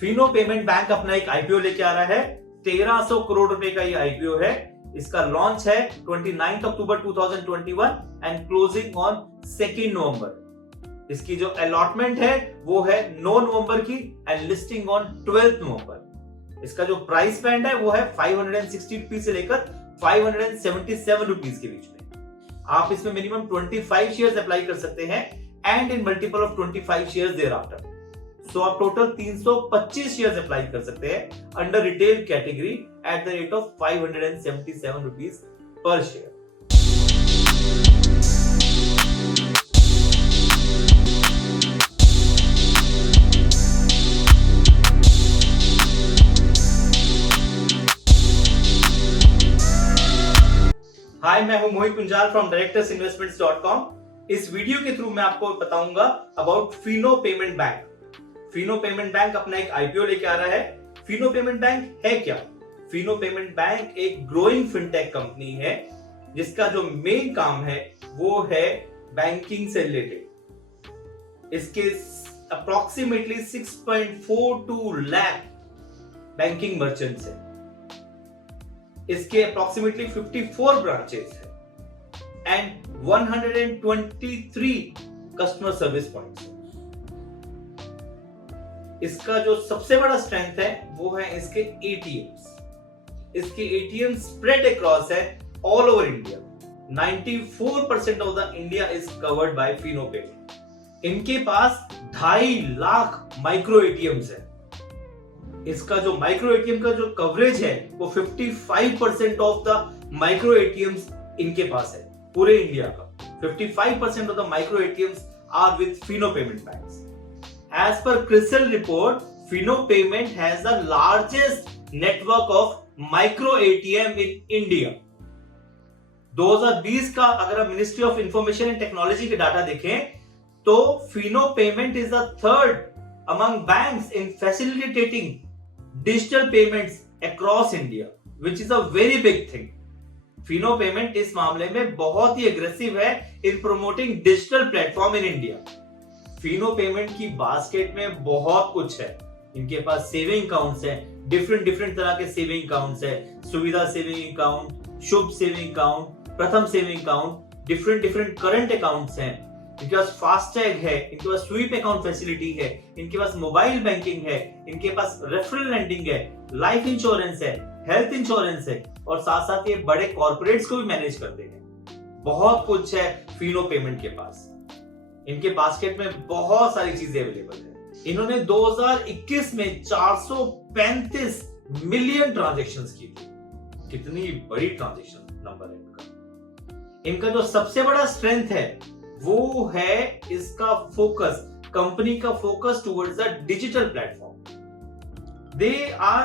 Fino payment bank अपना एक IPO लेके आ रहा है। 1300 करोड़ रुपए का ये आईपीओ है। इसका लॉन्च है 29 अक्टूबर 2021 एंड क्लोजिंग ऑन 2 नवंबर। इसकी जो अलॉटमेंट है वो है 9 नवंबर की एंड लिस्टिंग ऑन 12 नवंबर। इसका जो प्राइस बैंड है वो है 560 रुपीज से लेकर 577 रुपीज के बीच में। आप इसमें मिनिमम 25 शेयर्स अप्लाई कर सकते हैं and in multiple of 25 shares thereafter. So आप टोटल 325 शेयर्स अप्लाई कर सकते हैं under retail category at the rate of 577 rupees per share. Hi, मैं हूं मोहित कुंजाल फ्रॉम directorsinvestments.com। इस वीडियो के थ्रू मैं आपको बताऊंगा about Fino payment bank. Fino payment bank अपना एक आईपीओ लेके आ रहा है। फिनो पेमेंट बैंक है क्या? फिनो पेमेंट बैंक एक ग्रोइंग फिनटेक कंपनी है जिसका जो मेन काम है वो है बैंकिंग से रिलेटेड। इसके अप्रोक्सीमेटली 6.42 लाख बैंकिंग मर्चेंट्स है। इसके अप्रोक्सीमेटली 54 ब्रांचेस है एंड 123 कस्टमर सर्विस पॉइंट्स है। इसका जो सबसे बड़ा स्ट्रेंथ है वो है इसके एटीएम्स। इसके एटीएम स्प्रेड अक्रॉस है all over India. 94% of the India is covered by Fino payment. इनके पास 2.5 लाख माइक्रो एटीएम्स है। इसका जो माइक्रो एटीएम का जो कवरेज है वो 55% ऑफ द माइक्रो एटीएम्स इनके पास है पूरे इंडिया का। 55% of the micro ATMs are with Fino payment banks. As per CRISIL report, Fino Payment has the largest network of micro ATM in India. 2020 का अगर हम ministry of information and technology के data देखें तो Fino Payment is the third among banks in facilitating digital payments across India, which is a very big thing. Fino Payment इस मामले में बहुत ही अग्रेसिव है in promoting digital platform in India. Fino payment की basket में बहुत कुछ है। इनके पास सेविंग अकाउंट्स हैं, डिफरेंट तरह के सेविंग अकाउंट्स हैं। सुविधा सेविंग अकाउंट, शुभ सेविंग अकाउंट, प्रथम saving account, different current accounts हैं। इनके पास फास्टैग है, इनके पास स्वीप अकाउंट फैसिलिटी है, इनके पास मोबाइल बैंकिंग है, इनके पास रेफरल लेंडिंग है, लाइफ इंश्योरेंस है, हेल्थ इंश्योरेंस है और साथ ये बड़े कॉर्पोरेट्स को भी मैनेज करते हैं। बहुत कुछ है फिनो पेमेंट के पास। इनके बास्केट में बहुत सारी चीजें अवेलेबल है। इन्होंने 2021 में 435 मिलियन ट्रांजैक्शंस की थी। कितनी बड़ी ट्रांजैक्शन नंबर है इनका। जो सबसे बड़ा स्ट्रेंथ है वो है इसका फोकस, कंपनी का focus towards the digital platform. They are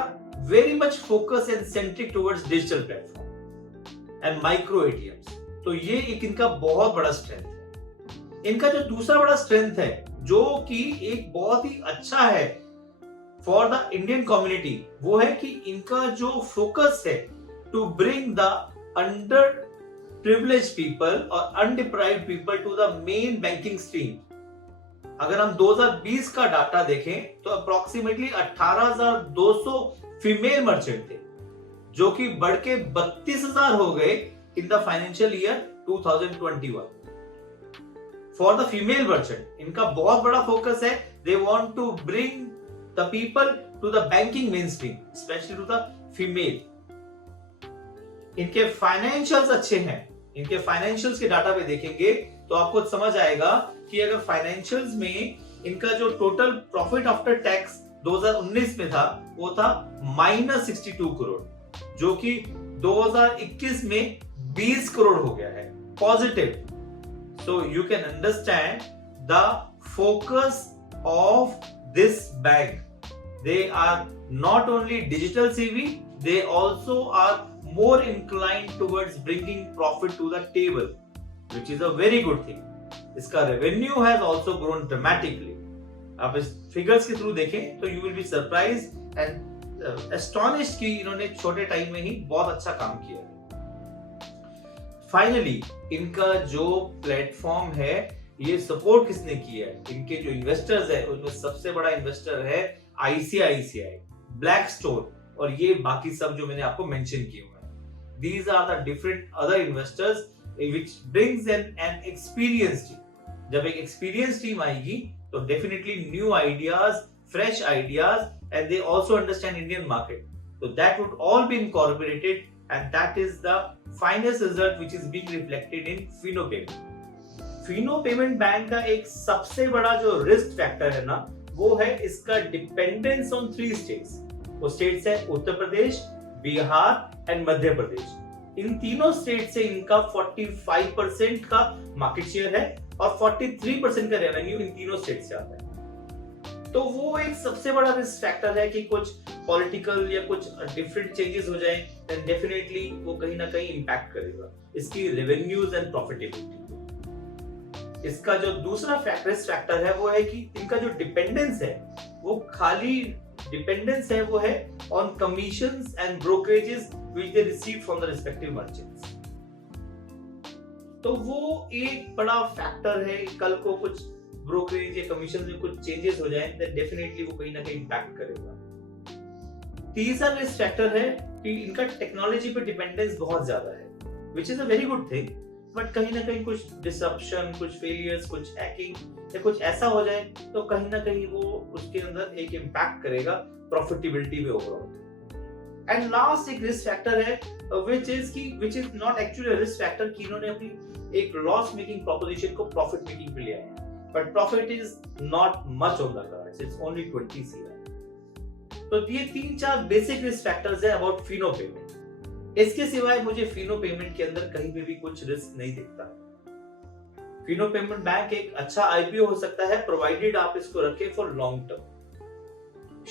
very much focus and centric towards digital platform and micro ATMs. तो ये एक इनका बहुत बड़ा स्ट्रेंथ है। इनका जो दूसरा बड़ा स्ट्रेंथ है जो कि एक बहुत ही अच्छा है फॉर द इंडियन कम्युनिटी, वो है कि इनका जो फोकस है to bring the underprivileged people और undeprived people to the main banking stream. अगर हम 2020 का डाटा देखें तो अप्रोक्सीमेटली 18,200 फीमेल मर्चेंट थे जो कि बढ़ के 32,000 हो गए in the financial year 2021। For the female merchant इनका बहुत बड़ा फोकस है। They want to bring the people to the banking mainstream, specially to the female. इनके फाइनेंशियल्स अच्छे हैं। इनके फाइनेंशियल्स के डाटा पे देखेंगे तो आपको समझ आएगा कि अगर फाइनेंशियल्स में इनका जो टोटल प्रॉफिट आफ्टर टैक्स 2019 में था वो था -62 करोड़, जो कि 2021 में 20 करोड़ हो गया है positive. So you can understand the focus of this bank. They are not only digital savvy, they also are more inclined towards bringing profit to the table, which is a very good thing. इसका revenue has also grown dramatically. आप इस figures के through देखें तो you will be surprised and astonished कि इन्होंने छोटे time में ही बहुत अच्छा काम किया है। फाइनली इनका जो प्लेटफॉर्म है ये सपोर्ट किसने किया है? इनके जो इन्वेस्टर्स है उनमें सबसे बड़ा इन्वेस्टर है ICICI, Blackstone और ये बाकी सब जो मैंने आपको मेंशन किए हुए हैं. These are the different other investors which brings an experienced team. जब एक experienced team आएगी तो definitely new ideas, fresh ideas, and they also understand Indian market. So that would all be incorporated, and that is the finest result which is being reflected in Fino Payment. Fino Payment Bank का एक सबसे बड़ा जो risk factor है ना, वो है इसका डिपेंडेंस ऑन 3 स्टेट्स. वो स्टेट्स है उत्तर प्रदेश, बिहार एंड मध्य प्रदेश. इन तीनों स्टेट से इनका 45% का मार्केट शेयर है और 43% का रेवेन्यू इन तीनों स्टेट से आता है. तो वो एक सबसे बड़ा रिस्क फैक्टर है कि कुछ पॉलिटिकल या कुछ डिफरेंट चेंजेस हो जाएं, देन डेफिनेटली वो कहीं ना कहीं इंपैक्ट करेगा इसकी रेवेन्यूज एंड प्रॉफिटेबिलिटी. इसका जो दूसरा रिस्क फैक्टर है वो है कि इनका जो डिपेंडेंस है वो खाली डिपेंडेंस है वो है on commissions and brokerages which they receive from the respective merchants. तो वो एक बड़ा फैक्टर है. कल को कुछ ब्रोकरेज या कमीशन में कुछ चेंजेस हो जाएं तो डेफिनेटली वो कहीं ना कहीं इंपैक्ट करेगा. तीसरा रिस्क फैक्टर है कि इनका टेक्नोलॉजी पे डिपेंडेंस बहुत ज्यादा है, which is a very good thing. But कहीं ना कहीं कुछ डिसरप्शन, कुछ फेलियर्स, कुछ हैकिंग या कुछ ऐसा हो जाए तो कहीं ना कहीं वो उसके अंदर एक इंपैक्ट करेगा प्रॉफिटेबिलिटी में ओवरऑल. एंड लास्ट एक रिस्क फैक्टर है which is not actually risk factor कि इन्होंने अपनी एक लॉस मेकिंग प्रोपोजिशन को प्रॉफिट मेकिंग पे ले आए. But profit is not much on the cards, it's only 20 CR. तो ये 3-4 बेसिक रिस्क फैक्टर्स है अबाउट फिनो पेमेंट. इसके सिवाय मुझे फिनो पेमेंट के अंदर कहीं पे भी कुछ रिस्क नहीं दिखता. फिनो पेमेंट बैंक एक अच्छा IPO हो सकता है प्रोवाइडेड आप इसको रखें for long term.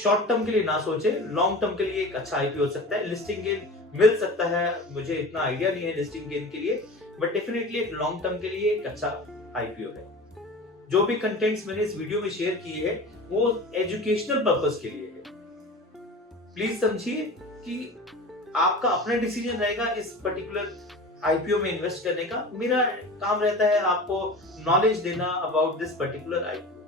Short term के लिए ना सोचे, लॉन्ग टर्म के लिए एक अच्छा IPO हो सकता है. लिस्टिंग गेन मिल सकता है, मुझे इतना आइडिया नहीं है लिस्टिंग गेन के लिए, बट डेफिनेटली एक लॉन्ग टर्म के लिए एक अच्छा IPO है. जो भी कंटेंट्स मैंने इस वीडियो में शेयर किए हैं वो एजुकेशनल पर्पस के लिए है. प्लीज समझिए कि आपका अपना डिसीजन रहेगा इस पर्टिकुलर IPO में इन्वेस्ट करने का. मेरा काम रहता है आपको नॉलेज देना अबाउट दिस पर्टिकुलर IPO.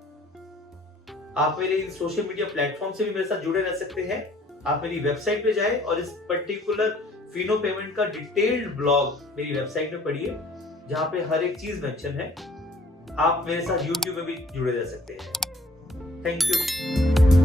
आप मेरे सोशल मीडिया प्लेटफॉर्म से भी मेरे साथ जुड़े रह सकते हैं. आप मेरी वेबसाइट पे जाएं और इस पर्टिकुलर फिनो पेमेंट का डिटेल्ड ब्लॉग मेरी वेबसाइट में पढ़िए जहां पे हर एक चीज मेंशन है. आप मेरे साथ YouTube में भी जुड़े रह सकते हैं. Thank you.